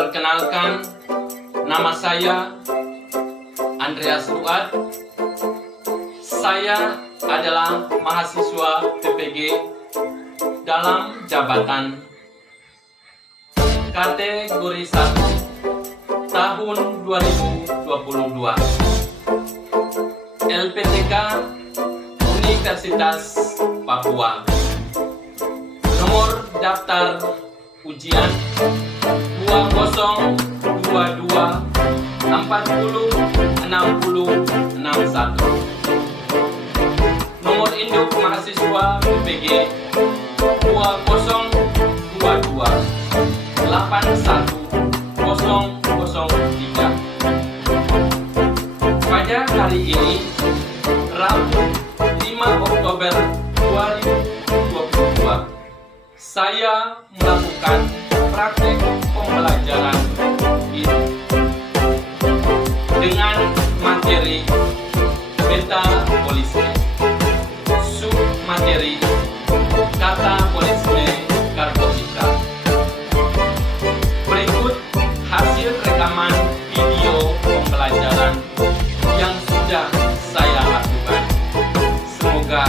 Perkenalkan, nama saya Andreas Ruat. Saya adalah mahasiswa PPG dalam jabatan kategori 1 tahun 2022 LPTK Universitas Papua. Nomor daftar ujian 2022 40 60 61. Nomor induk mahasiswa PPG 2022 81 003. Pada hari ini, Rabu 5 Oktober 2022, saya melakukan praktek pembelajaran ini dengan materi metabolisme, submateri katabolisme karbohidrat. Berikut hasil rekaman video pembelajaran yang sudah saya lakukan. Semoga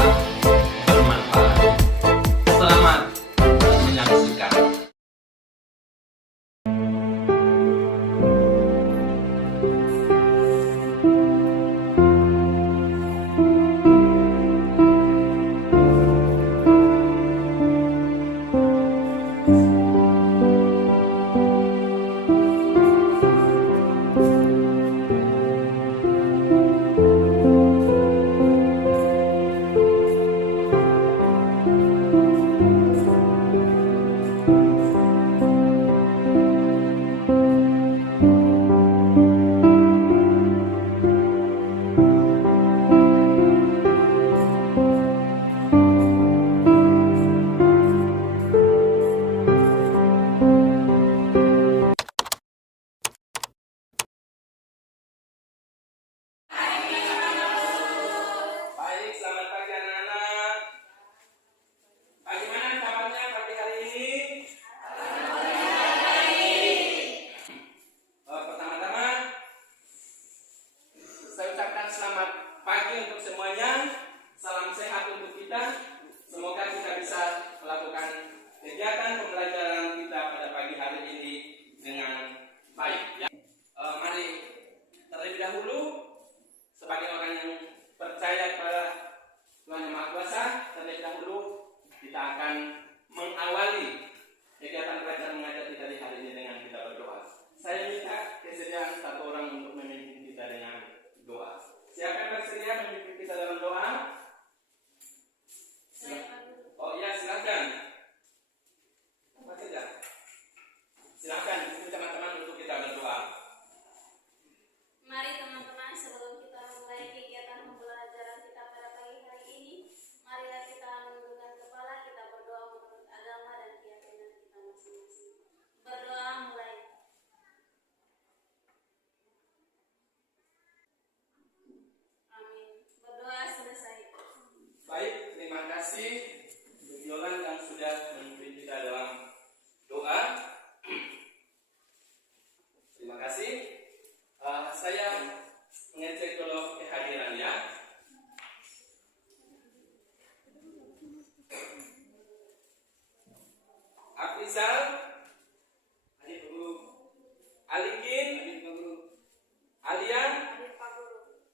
bermanfaat. Selamat menyaksikan. Selamat pagi untuk semuanya. Salam sehat untuk kita. Semoga kita bisa melakukan kegiatan pembelajaran kita pada pagi hari ini dengan baik. Mari terlebih dahulu sebagai orang yang percaya kepada Tuhan Yang Maha Kuasa, terlebih dahulu kita akan mengawali kegiatan belajar mengajar kita di hari ini dengan kita berdoa. Saya minta kesediaan satu orang untuk memimpin kita dengan doa. Siapa yang bersedia memimpin kita dalam doa? Oh ya, silakan. Apa saja? Silakan teman-teman untuk kita berdoa. Mari teman-teman, sebelum kita mulai kegiatan pembelajaran kita pada pagi hari ini, marilah kita menundukkan kepala, kita berdoa menurut agama dan keyakinan kita masing-masing. Berdoa mulai. Berdoa selesai. Baik, terima kasih untuk Yolan yang sudah memimpin kita dalam doa. Terima kasih. Saya mengecek dulu kehadirannya. Afrizal, hadir Guru. Alikin, hadir Guru. Alian, Hadir Pak Guru.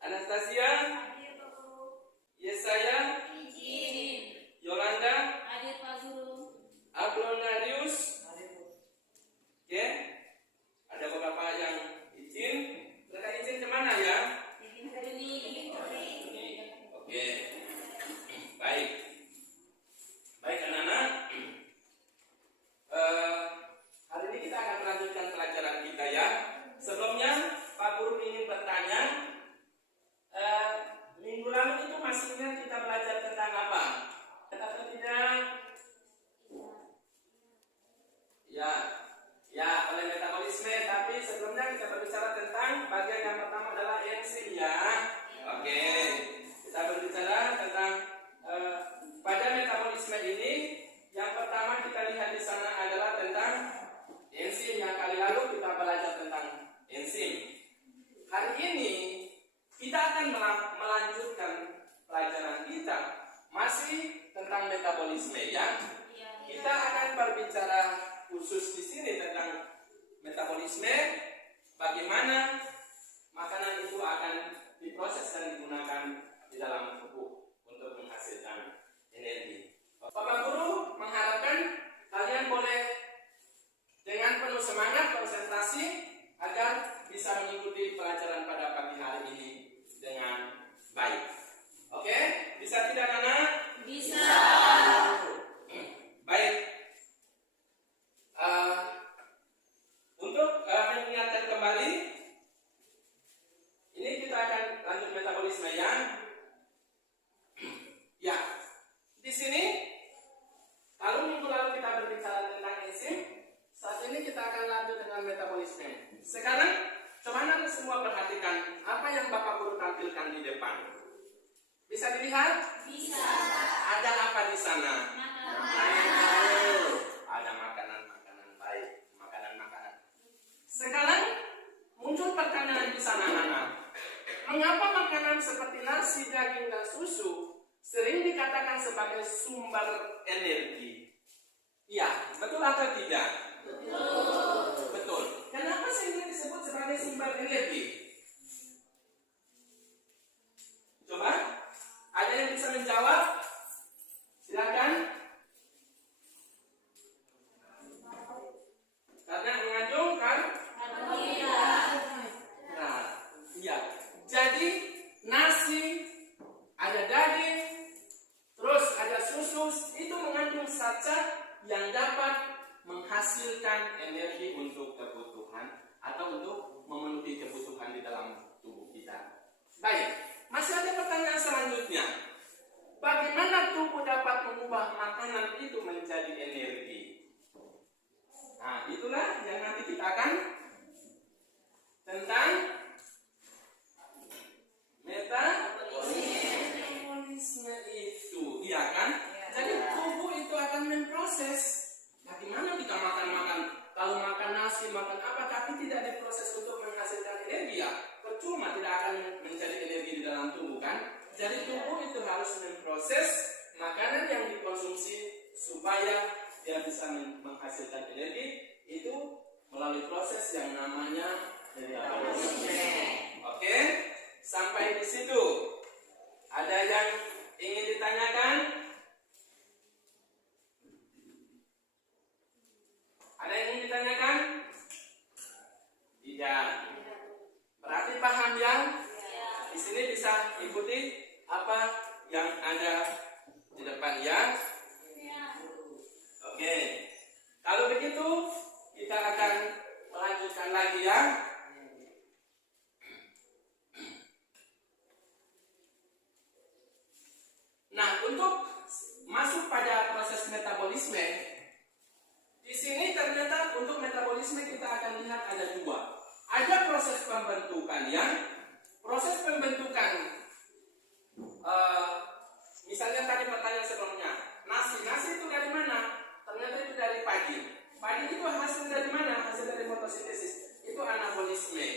Anastasia, Hadir Pak Guru. Yesaya, Izin. Yolanda, Hadir Pak Guru. Ablonarius. Oke, ada beberapa yang izin. Mereka izin kemana ya? Izin ke sini. Oke, baik. Baik anak-anak. Hari ini kita akan melanjutkan pelajaran kita ya. Sebelumnya Pak Guru ingin bertanya, minggu lalu itu masih ingat kita belajar tentang apa? Atau tidak? Ya, ya oleh metabolisme. Tapi sebelumnya kita berbicara tentang bagian yang pertama adalah enzim ya. Oke, kita berbicara tentang pada metabolisme ini. Yang pertama kita lihat di sana adalah tentang enzim yang metabolisme ya. Iya. Kita akan berbicara khusus di sini tentang metabolisme, bagaimana makanan itu akan diproses dan digunakan di dalam tubuh untuk menghasilkan energi. Bapak Guru mengharapkan kalian boleh dengan penuh semangat konsentrasi agar bisa mengikuti pelajaran pada pagi hari ini dengan baik. Oke, bisa tidak Nana? Bisa. Baik. Untuk mengingatkan kembali, ini kita akan lanjut metabolisme ya. Ya, di sini kalau minggu lalu kita berbicara tentang enzim, saat ini kita akan lanjut dengan metabolisme. Sekarang coba nanti semua perhatikan apa yang Bapak Guru tampilkan di depan. Bisa dilihat? Bisa. Ada apa di sana? Makanan. Ada makanan-makanan baik, makanan-makanan. Sekarang muncul pertanyaan di sana, Nana. Mengapa makanan seperti nasi, daging, dan susu sering dikatakan sebagai sumber energi? Iya, betul atau tidak? Betul. Betul. Kenapa sehingga disebut sebagai sumber energi? Coba, ada yang bisa menjawab? Silakan. Karena mengandung karbohidrat. Nah, iya. Jadi nasi, ada daging, terus ada susu, itu mengandung zat yang dapat menghasilkan energi untuk kebutuhan atau untuk memenuhi kebutuhan di dalam tubuh kita. Baik, masih ada pertanyaan selanjutnya. Bagaimana tubuh dapat mengubah makanan itu menjadi energi? Nah, itulah yang nanti kita akan tentang metabolisme itu, iya kan? Jadi tubuh itu akan memproses. Bagaimana kita makan, kalau makan nasi, makan apa, tapi tidak diproses untuk menghasilkan energi ya, percuma, tidak akan menjadi energi di dalam tubuh kan? Jadi tubuh itu harus memproses makanan yang dikonsumsi supaya dia bisa menghasilkan energi itu melalui proses yang namanya metabolisme. Oke? Sampai di situ. Ada yang ingin ditanyakan? Ada yang ingin ditanyakan? Tidak. Berarti paham ya? Di sini bisa ikuti apa yang ada di depan ya? Oke. Kalau begitu kita akan melanjutkan lagi ya. Nah, untuk masuk pada proses metabolisme, di sini ternyata untuk metabolisme kita akan lihat ada dua. Ada proses pembentukan ya. Proses pembentukan, misalnya tadi pertanyaan sebelumnya, nasi itu dari mana? Ternyata itu dari padi. Padi itu hasil dari mana? Hasil dari fotosintesis. Itu anabolisme.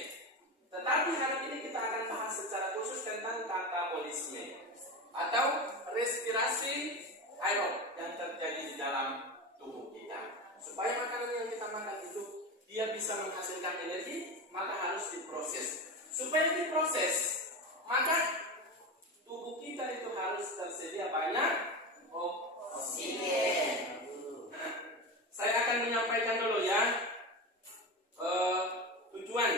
Tetapi hari ini kita akan bahas secara khusus tentang katabolisme atau respirasi aerob yang terjadi di dalam tubuh kita. Supaya makanan yang kita makan itu dia bisa menghasilkan energi, maka harus diproses. Supaya diproses, maka tubuh kita itu harus tersedia banyak oksigen. Nah, saya akan menyampaikan dulu ya tujuan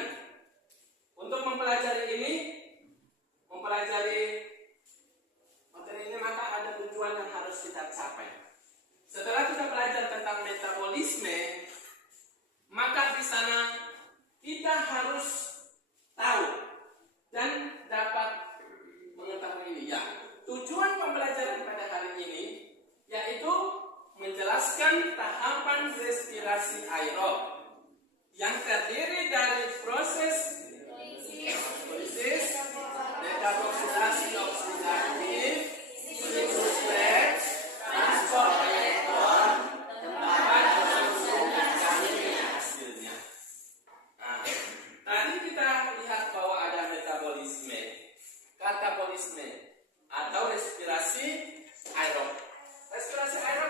untuk mempelajari materi ini, maka ada tujuan yang harus kita capai. Setelah kita belajar tentang metabolisme, maka di sana kita harus tahu dan dapat mengetahui ini ya. Tujuan pembelajaran pada hari ini yaitu menjelaskan tahapan respirasi aerob yang terdiri dari proses dekarboksilasi oksidatif, siklus Krebs, transport elektron, tembakan dan hasilnya. Nah, tadi kita lihat bahwa ada metabolisme, katabolisme, atau respirasi aerob. Respirasi aerob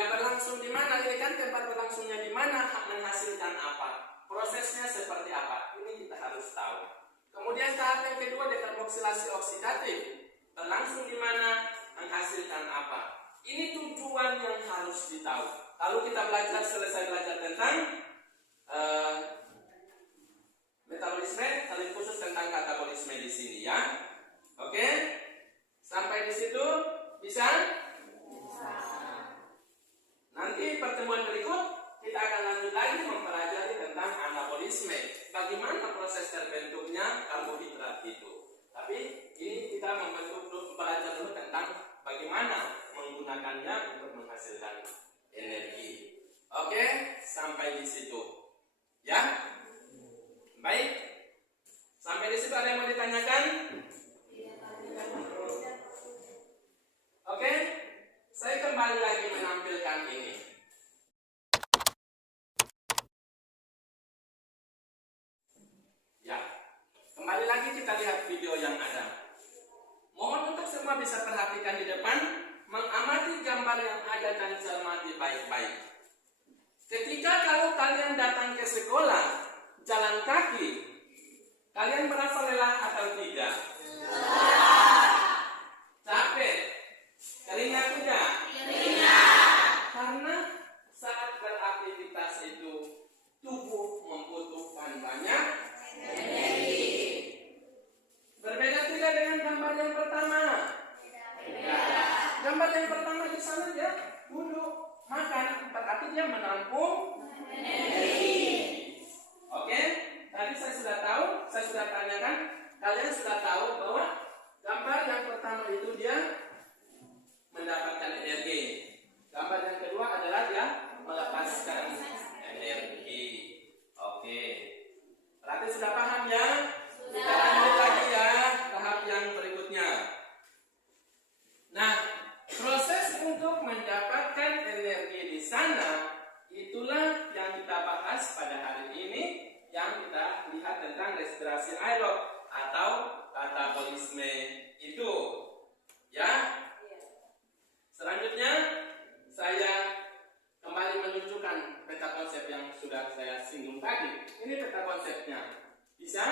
Ya berlangsung di mana? Ini kan tempat berlangsungnya di mana, menghasilkan apa, prosesnya seperti apa. Ini kita harus tahu. Kemudian tahap yang kedua dekarboksilasi oksidatif. Berlangsung di mana, menghasilkan apa. Ini tujuan yang harus ditahu. Lalu kita selesai belajar tentang metabolisme, paling khusus tentang katabolisme di sini ya. Oke? Sampai di situ bisa? Nanti pertemuan berikut kita akan lanjut lagi mempelajari tentang anabolisme. Bagaimana proses terbentuknya karbohidrat itu. Tapi ini kita mempelajari dulu tentang bagaimana menggunakannya untuk menghasilkan energi. Oke, sampai di situ. Ya? Baik. Sampai di situ ada yang mau ditanyakan? Oke? Saya kembali lagi menampilkan ini. Ya, kembali lagi kita lihat video yang ada. Mohon untuk semua bisa perhatikan di depan, mengamati gambar yang ada dan cermati baik-baik. Ketika kalau kalian datang ke sekolah, jalan kaki, kalian merasa lelah atau tidak? Capek? Keringat tidak? Karena saat beraktivitas itu tubuh membutuhkan banyak energi. Berbeda tidak dengan gambar yang pertama? Gambar yang pertama di sana dia duduk makan, berarti dia menampung energi. Oke, tadi saya sudah tanyakan, kalian sudah tahu bahwa gambar yang pertama itu dia mendapatkan energi. Gambar yang kedua adalah dia melepaskan energi. Oke. Berarti sudah paham ya? Kita lanjut lagi ya tahap yang berikutnya. Nah, proses untuk mendapatkan energi di sana itulah yang kita bahas pada hari ini, yang kita lihat tentang respirasi aerob atau katabolisme itu. Ya. Selanjutnya saya kembali menunjukkan peta konsep yang sudah saya singgung tadi. Ini peta konsepnya. Bisa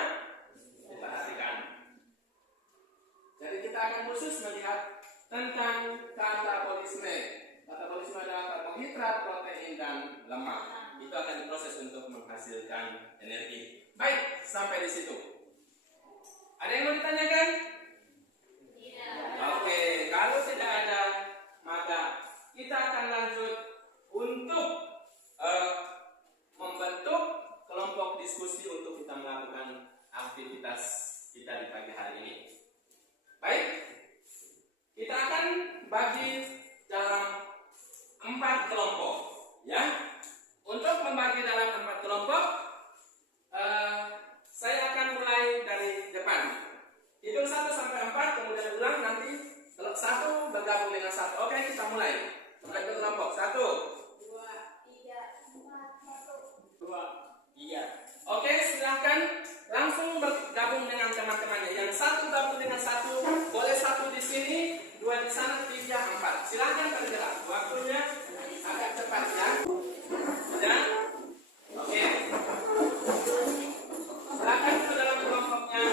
diperhatikan. Jadi kita akan khusus melihat tentang katabolisme. Katabolisme adalah karbohidrat, protein, dan lemak. Itu akan diproses untuk menghasilkan energi. Baik, sampai di situ. Ada yang mau ditanyakan? Tidak. Oke, kalau tidak ada, maka kita akan lanjut untuk membentuk kelompok diskusi untuk kita melakukan aktivitas kita di pagi hari ini. Baik, kita akan bagi dalam 4 kelompok, ya. Untuk membagi dalam 4 kelompok, saya akan mulai dari depan. Hitung 1 sampai 4, kemudian ulang nanti. Kalau 1 bergabung dengan 1. Oke, kita mulai. Mulai ke kelompok. 1, 2, 3, 4, 2, 3. Oke, silahkan langsung bergabung dengan teman-temannya. Yang 1 gabung dengan 1, boleh 1 di sini, 2 di sana, 3, 4. Silahkan bergerak. Waktunya agak cepat ya. Sudah? Oke. Silahkan ke dalam kelompoknya.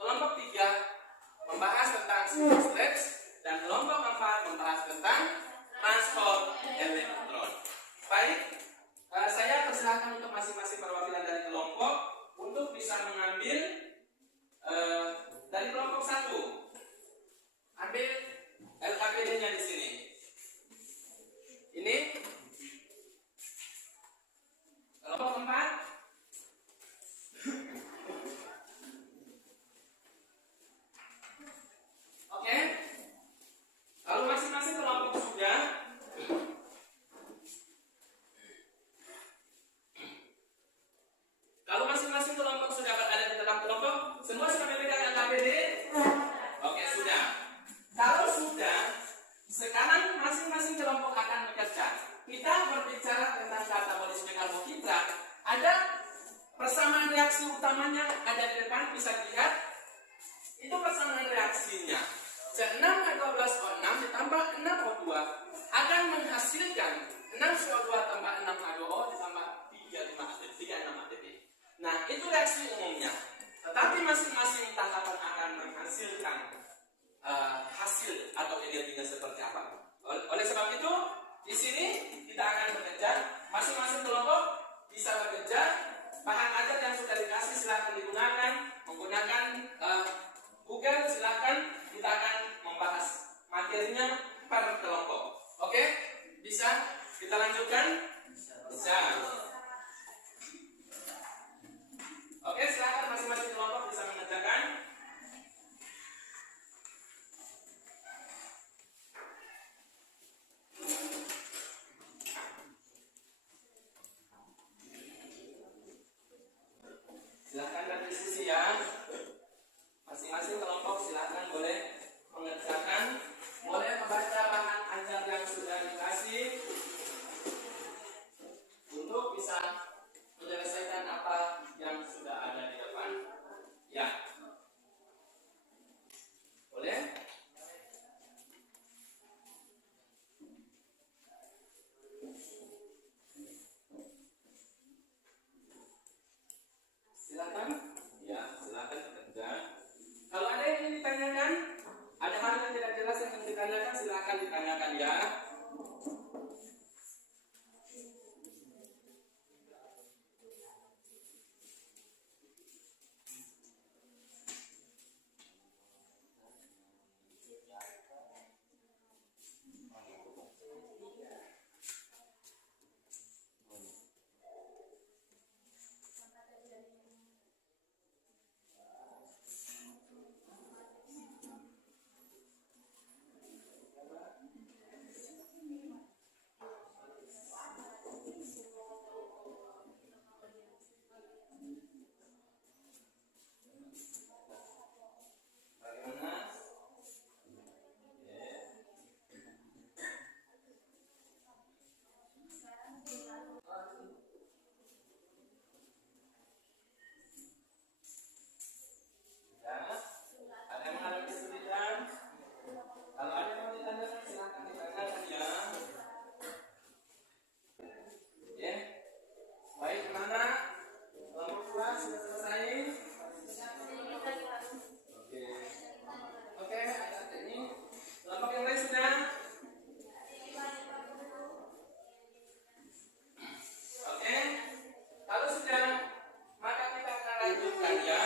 Kelompok 3 membahas tentang siklus Krebs, dan kelompok 4 membahas tentang transport elektron. Baik, saya persilahkan untuk masing-masing perwakilan dari kelompok untuk bisa mengambil dari kelompok 1. Ambil LKPD-nya di sini. Ini kelompok 4. Oke. Kalau masing-masing kelompok sudah, menghasilkan 6 CO2 tambah 6 H2O ditambah 36 ATP. Nah, itu reaksi umumnya. Tetapi masing-masing tahapan akan menghasilkan hasil atau energinya seperti apa. Oleh sebab itu, di sini kita akan bekerja, masing-masing kelompok bisa bekerja. Bahan ajar yang sudah dikasih silahkan digunakan, menggunakan Google silahkan. Kita akan membahas materinya per kelompok. Oke, bisa kita lanjutkan? Bisa. Oke, silahkan masing-masing kelompok bisa mengerjakan. Silahkan berdiskusi ya. Masing-masing kelompok silahkan boleh mengerjakan, boleh membaca bahan ajar yang sudah dikasih untuk bisa menyelesaikan apa yang sudah ada di depan. Ya, boleh. Silakan. Ya, silakan bekerja. Kalau ada yang ingin ditanyakan, ada hal yang tidak jelas yang ingin ditanyakan, silakan ditanyakan ya. Bagaimana? Ya, ada yang mengalami kesulitan? Kalau ada yang mau ditanyakan, silakan ditanyakan ya. Ya, baik, kemana? Kelompok 2 sudah selesai? Oke. Oke, ada ini. Kelompok yang lain sudah? Oke. Kalau sudah, maka kita akan lanjutkan ya.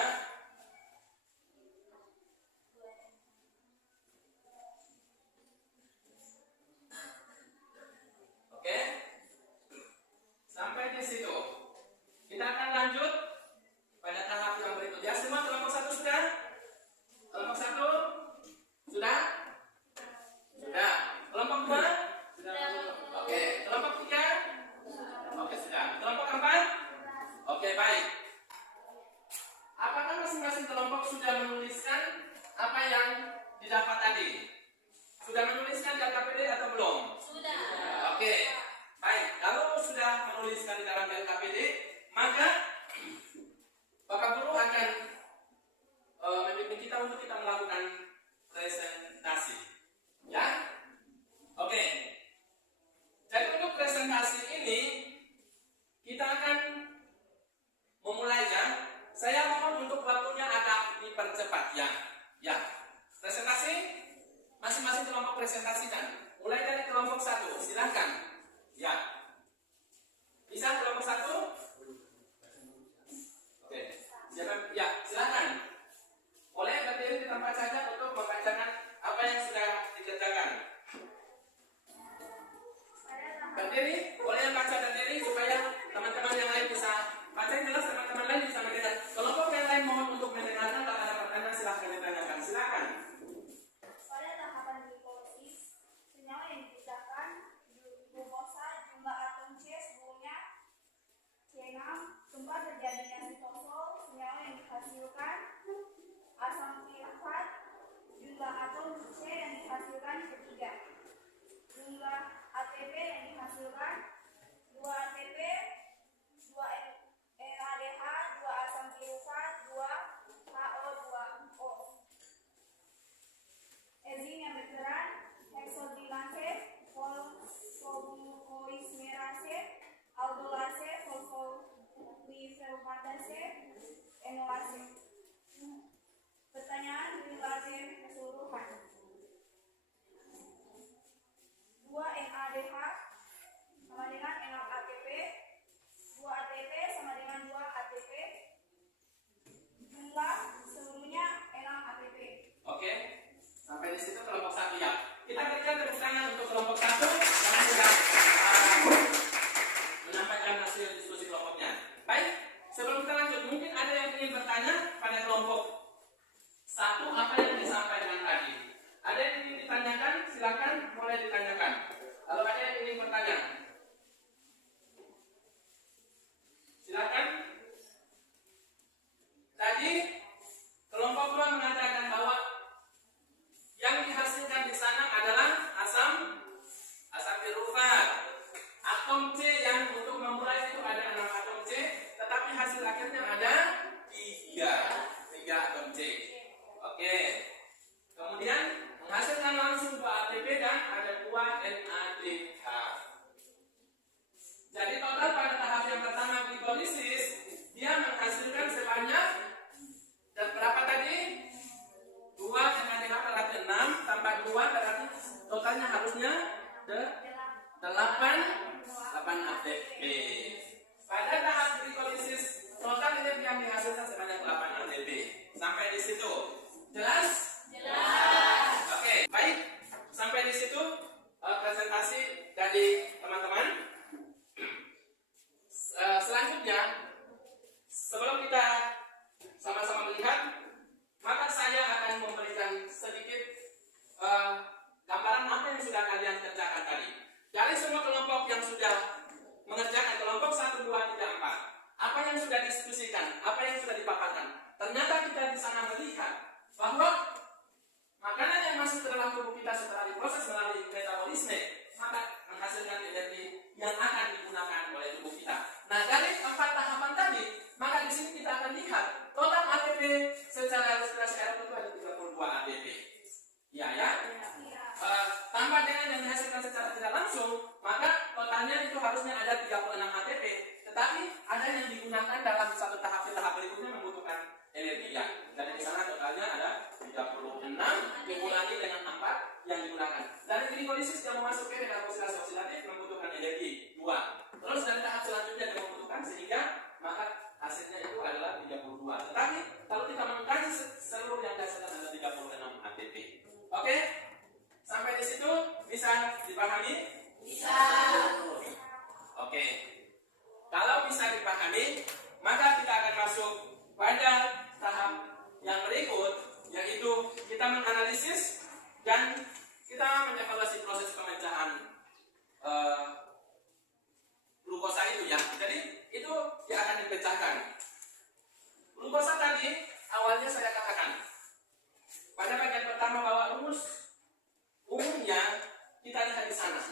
Oke. Sampai di situ. Kita akan lanjut pada tahap yang berikutnya. Semua kelompok 1 sudah? Kelompok 1 sudah? Sudah. Kelompok 2? Oke. Kelompok 3? Oke, sudah. Kelompok 4? Oke, baik. Apakah masing-masing kelompok sudah menuliskan apa yang didapat tadi? Sudah menuliskan di LKPD atau belum? Sudah. Oke. Baik, kalau sudah menuliskan di dalam LKPD, maka Bapak Guru akan membimbing kita untuk kita melakukan presentasi. Ya? Oke. Jadi untuk presentasi ini kita akan memulainya. Saya mohon untuk waktunya agak dipercepat ya. Ya. Presentasi masing-masing kelompok presentasikan. Mulai dari kelompok 1, silahkan. Ya. Bisa kelompok 1? Oke. Siapa? Ya, silahkan. Boleh berdiri di tempat saja untuk membacakan apa yang sudah dikerjakan. Berdiri, boleh yang baca berdiri supaya teman-teman yang lain bisa baca yang jelas, teman-teman lain bisa mendengar. Kelompok yang lain mohon untuk mendengarkan. Kalau ada pertanyaan silahkan ditanyakan. Silahkan. Pada tahapan glikolisis, senyawa yang dipisahkan glukosa jumlah atom C sebelumnya C6, tempat terjadinya sitosol, senyawa yang dihasilkan asam sulfat, jumlah atom C yang dihasilkan C3, jumlah ATP yang dihasilkan 2 ATP, 2 NADH, 2 asam sulfat, 2 HO2O. Enzim yang berperan heksogenase fosfodiesterase sama dengan 6 ATP. 2 ATP sama dengan 2 ATP. Jumlah seluruhnya 6 ATP. Oke, sampai di situ kelompok 1 ya. Kita berikan tepuk tangan untuk kelompok 1 karena sudah menyampaikan hasil diskusi kelompoknya. Baik, sebelum kita lanjut, mungkin ada yang ingin bertanya pada kelompok 1 apa yang disampaikan tadi. Ada yang ingin ditanyakan? Silakan, boleh ditanyakan. Kalau ada yang ingin bertanya, silakan. Tadi kelompok 2 mengatakan bahwa yang dihasilkan di sana adalah asam pirufat. Atom C yang untuk memulai itu ada 6 atom C, tetapi hasil akhirnya ada 3 atom C. Oke. Kemudian menghasilkan langsung 2 ATP dan ada 2 NADH. Jadi total pada tahap yang pertama glikolisis dia menghasilkan sebanyak dan berapa tadi? 2 NADH berarti 6 tambah 2 berarti totalnya harusnya 8 ATP. Pada tahap glikolisis total energi yang dihasilkan sebanyak 8 ATP. Sampai di situ jelas? Jelas. Oke, baik. Sampai di situ presentasi dari teman-teman. Selanjutnya, sebelum kita sama-sama melihat, maka saya akan memberikan sedikit gambaran apa yang sudah kalian kerjakan tadi. Dari semua kelompok yang sudah mengerjakan kelompok 1, 2, 3, 4, apa yang sudah diskusikan, apa yang sudah dipaparkan, ternyata kita di sana melihat bahwa makanan yang masuk ke dalam tubuh kita setelah diproses melalui metabolisme maka menghasilkan energi yang akan digunakan oleh tubuh kita. Nah, dari 4 tahapan tadi, maka di sini kita akan lihat total ATP secara respirasi aerob itu ada 32 ATP. Ya. Tambah dengan yang dihasilkan secara tidak langsung, maka totalnya itu harusnya ada 36 ATP. Tetapi ada yang digunakan dalam satu tahap berikutnya membutuhkan energi ya. Jadi di sana totalnya ada 36 dikurangi dengan 4 yang digunakan. Dari glikolisis yang masuk ke dekarboksilase oksidatif membutuhkan energi 2. Terus dari tahap selanjutnya yang membutuhkan sehingga maka hasilnya itu adalah 32. Tetapi kalau kita mengkaji seluruh yang dihasilkan ada 36 ATP. Oke? Sampai di situ bisa dipahami? Bisa. Oke. Kalau bisa dipahami, maka kita akan masuk pada tahap yang berikut, yaitu kita menganalisis dan kita mengevaluasi proses pemecahan glukosa itu ya. Jadi itu yang akan dipecahkan. Glukosa tadi awalnya saya katakan pada bagian pertama bahwa rumus umumnya kita lihat di sana.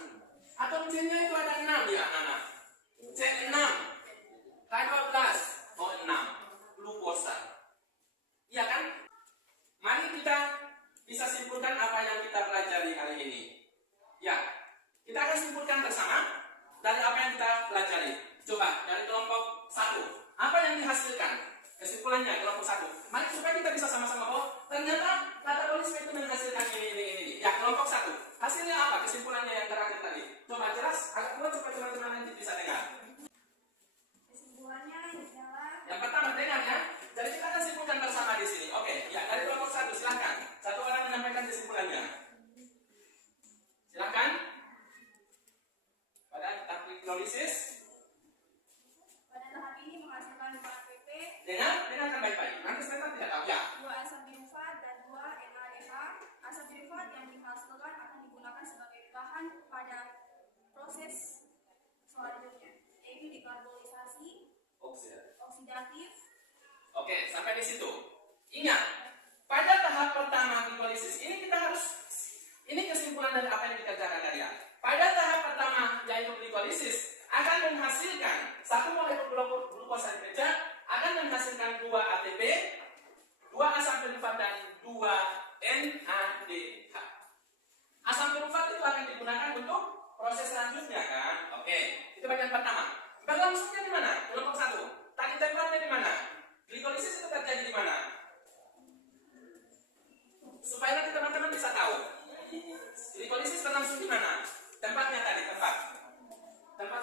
Atom C-nya itu ada 6 ya anak-anak. C6, H12, O6, glukosa. Iya kan? Mari kita bisa simpulkan apa yang kita pelajari kali ini. Ya, kita akan simpulkan bersama dari apa yang kita pelajari. Coba dari kelompok 1, apa yang dihasilkan? Kesimpulannya kelompok 1. Mari supaya kita bisa sama-sama ternyata metabolisme itu menghasilkan ini. Ya, kelompok 1. Hasilnya apa? Kesimpulannya yang terakhir tadi. Coba jelas, agak kuat supaya teman-teman nanti bisa dengar. Kesimpulannya adalah Yang pertama dengar ya. Jadi kita akan simpulkan bersama di sini. Oke, ya dari kelompok 1 silakan. Satu orang menyampaikan kesimpulannya. Silakan. Pada tahap glikolisis. pada tahap ini menghasilkan 2 ATP, Dengarkan baik-baik. Nanti saya tidak tahu ya. 2 asam pirufat dan 2 NADH. Asam pirufat yang dihasilkan akan digunakan sebagai bahan pada proses selanjutnya, yaitu dekarbolisasi oksidatif. Oke, sampai di situ. Ingat, pada tahap pertama glikolisis ini kita harus kesimpulan dari apa yang dikerjakan tadi ya. Pada tahap pertama yaitu glikolisis akan menghasilkan satu molekul glukosa dipecah akan menghasilkan 2 ATP, 2 asam pirufat dan 2 NADH. Asam pirufat itu akan digunakan untuk proses selanjutnya kan? Oke, itu bagian pertama. Berlangsungnya di mana? Kelompok 1. Tadi tempatnya di mana? Glikolisis itu terjadi di mana? Supaya nanti teman-teman bisa tahu. Glikolisis berlangsung di mana? Tempatnya tadi, tempat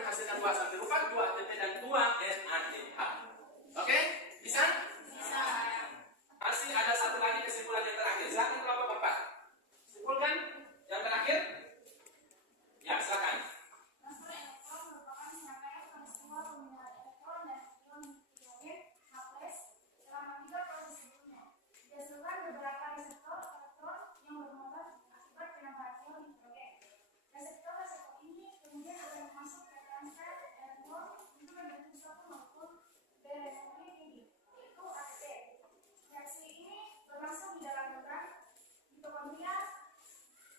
menghasilkan 2 sampai 4, 2 ATP dan 2 NADH. Oke? Bisa? Bisa. Masih ada satu lagi kesimpulan yang terakhir. Silakan kelompok 4. Simpulkan yang terakhir. Ya, silakan. Transfer elektron merupakan serangkaian peristiwa pemindahan elektron dan ion hidrogen H+ selama 3 proses sebelumnya. Dihasilkan beberapa reseptor elektron yang bermotor akibat penambahan ion hidrogen. Reseptor ini kemudian akan masuk ke transfer elektron untuk membentuk suatu molekul berelektron tinggi, yaitu ATP. Reaksi ini berlangsung di dalam membran mitokondria.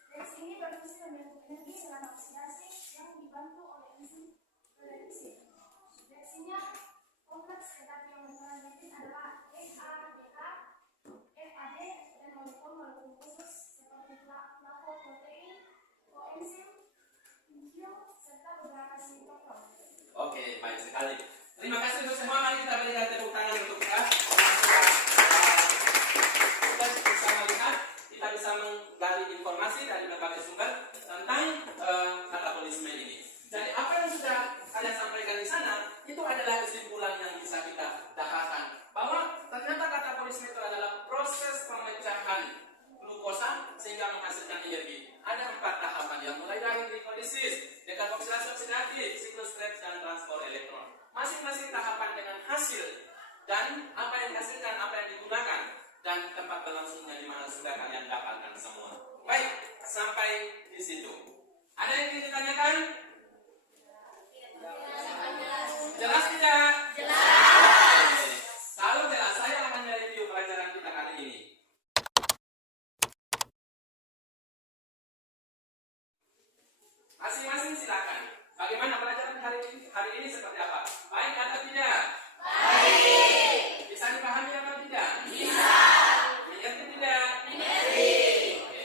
Reaksi ini berfungsi membentuk energi selama oksidasi yang dibantu oleh enzim reaksi. Reaksinya kompleks tetapi yang berperan penting adalah NADH, FAD, dan molekul-molekul khusus seperti flavoprotein, koenzim, enzim, serta beberapa sitokrom. Oke, baik sekali. Terima kasih untuk semua. Mari kita berikan tepuk tangan untuk kita. Kita bisa melihat, kita bisa menggali informasi dari berbagai sumber tentang katabolisme ini. Jadi apa yang sudah kalian sampaikan di sana itu adalah kesimpulan yang bisa kita dapatkan bahwa ternyata katabolisme itu adalah proses pemecahan glukosa sehingga menghasilkan energi. Ada 4 tahapan yang mulai dari glikolisis, dekarboksilasi oksidatif, siklus Krebs dan transport elektron. Masing-masing tahapan dengan hasil dan apa yang dihasilkan, apa yang digunakan dan tempat berlangsungnya di mana sudah kalian dapatkan semua. Baik, sampai di situ. Ada yang ingin ditanyakan? Jelas tidak? Jelas. Kalau jelas, saya akan mereview pelajaran kita kali ini. Masing-masing silakan. Bagaimana pelajaran hari ini seperti apa? Baik atau tidak? Baik. Bisa dipahami atau tidak? Bisa. Mengerti tidak? Mengerti. Oke.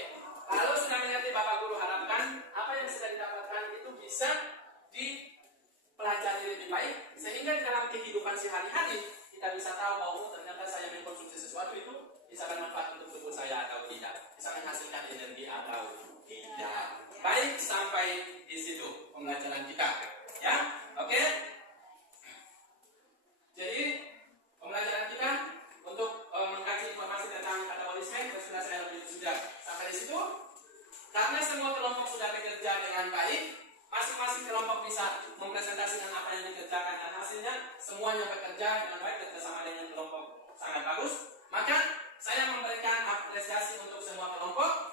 Kalau sudah mengerti, Bapak Guru harapkan apa yang sudah didapatkan itu bisa dipelajari lebih baik sehingga di dalam kehidupan sehari-hari kita bisa tahu bahwa ternyata saya mengkonsumsi sesuatu itu bisa bermanfaat untuk tubuh saya atau tidak, bisa menghasilkan energi atau tidak. Baik, sampai di situ pembelajaran kita, ya, oke. Jadi pembelajaran kita untuk mengkaji informasi tentang katabolisme sudah saya sudah sampai di situ. Karena semua kelompok sudah bekerja dengan baik, masing-masing kelompok bisa mempresentasikan apa yang dikerjakan dan hasilnya semuanya bekerja dengan baik bersama dengan kelompok sangat bagus. Maka saya memberikan apresiasi untuk semua kelompok.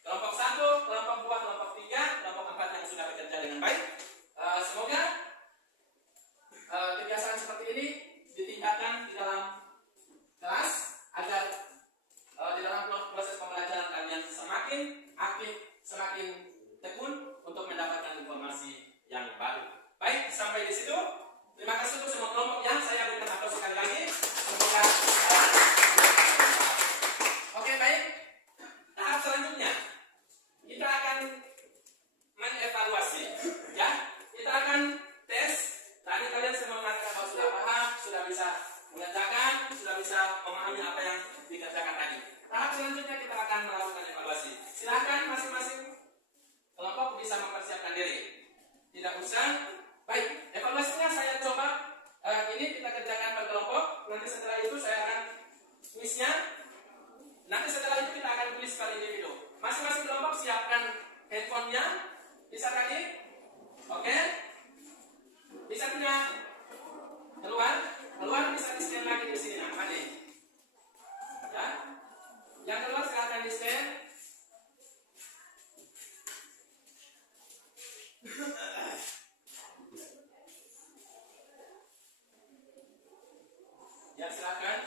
Kelompok 1, kelompok 2, kelompok 3, kelompok 4 yang sudah bekerja dengan baik. Semoga kebiasaan seperti ini ditingkatkan di dalam kelas agar di dalam proses pembelajaran kalian semakin aktif, semakin tekun untuk mendapatkan informasi yang baru. Baik, sampai di situ. Terima kasih untuk semua kelompok yang saya berikan aplaus sekali lagi. Semoga oke, baik. Tahap selanjutnya kita akan mengevaluasi, ya. Kita akan tes. Tadi kalian semua mengatakan bahwa sudah paham, sudah bisa mengerjakan, sudah bisa memahami apa yang dikerjakan tadi. Tahap selanjutnya kita akan melakukan evaluasi. Silakan masing-masing kelompok bisa mempersiapkan diri. Tidak usah. Baik, evaluasinya saya coba ini kita kerjakan per kelompok. Nanti setelah itu saya akan kuisnya. Nanti setelah itu kita akan tulis per individu. Masing-masing kelompok siapkan handphonenya. Bisa tadi? Oke? Bisa tidak? Keluar? Keluar bisa di scan lagi di sini. Nah, mari. Ya? Yang keluar silakan di scan. Ya, silakan.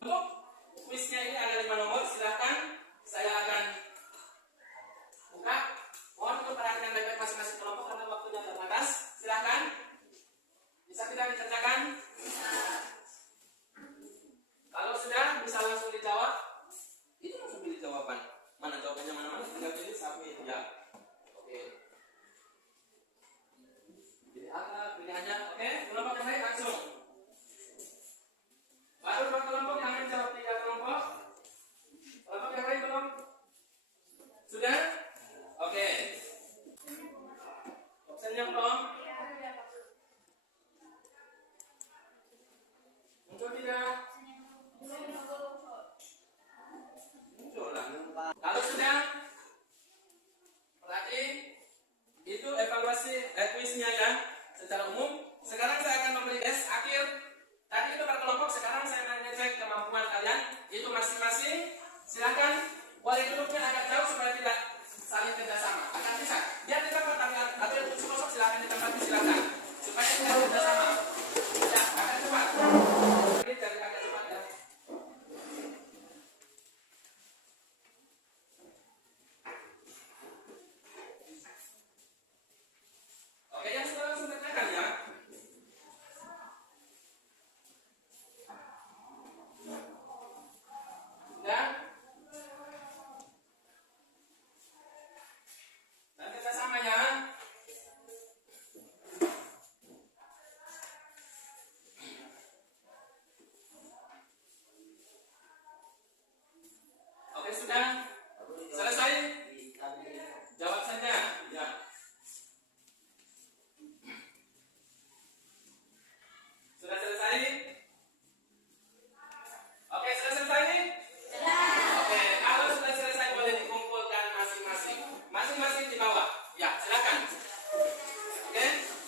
Untuk kuisnya ini ada 5 nomor, silakan. Saya akan buka. Mohon untuk perhatikan baik-baik masing-masing kelompok karena waktunya terbatas. Silakan. Bisa tidak dikerjakan? Kalau sudah bisa langsung dijawab. Itu langsung pilih jawaban. Mana jawabannya mana-mana? Tinggal pilih submit. Ya. Oke. Pilih apa? Pilihannya. Oke. Kelompok yang baik langsung. sekarang saya mau ngecek kemampuan kalian itu masing-masing. Silakan boleh duduknya agak jauh supaya tidak saling kerjasama. Akan bisa. Biar di tempat atau yang kosong silakan ditempati silakan supaya tidak kerjasama. Ya, agak cepat. Ini jadi agak cepat ya. Oke, yang sudah langsung kerjakan ya. Dan kerjasama ya. Oke, sudah selesai? Jawab saja. Ya. Sudah selesai? Oke, sudah selesai? Oke, kalau sudah selesai boleh dikumpulkan masing-masing. Masing-masing di bawah. Ya, silakan. Oke,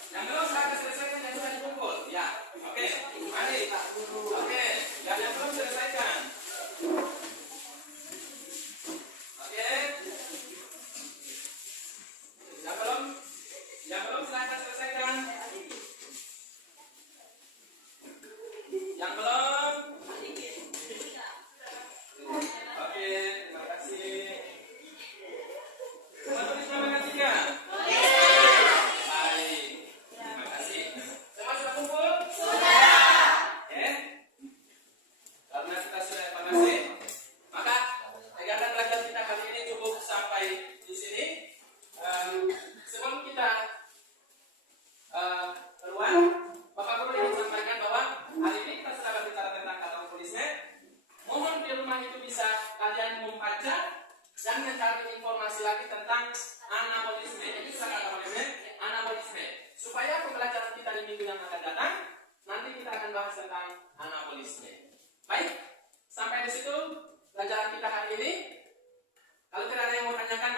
yang belum silakan selesaikan yang sudah dikumpul. Ya, oke, mari. Oke, yang belum selesaikan. Oke, yang belum silakan selesaikan. Yang belum. Oke, terima kasih. Semua tulis nama kan tiga? Baik, terima kasih. Semua sudah kumpul? Oke. Karena kita sudah evaluasi, maka kegiatan belajar kita kali ini cukup sampai di sini. Sebelum kita keluar, Bapak Guru ingin sampaikan bahwa hari ini kita sudah berbicara tentang katabolisme. Mohon di rumah itu bisa kalian membaca dan mencari informasi lagi tentang anabolisme. Ini sudah katabolisme, anabolisme. Supaya pembelajaran kita di minggu yang akan datang, nanti kita akan bahas tentang anabolisme. Baik, sampai di situ pelajaran kita hari ini. Kalau tidak ada yang mau tanyakan,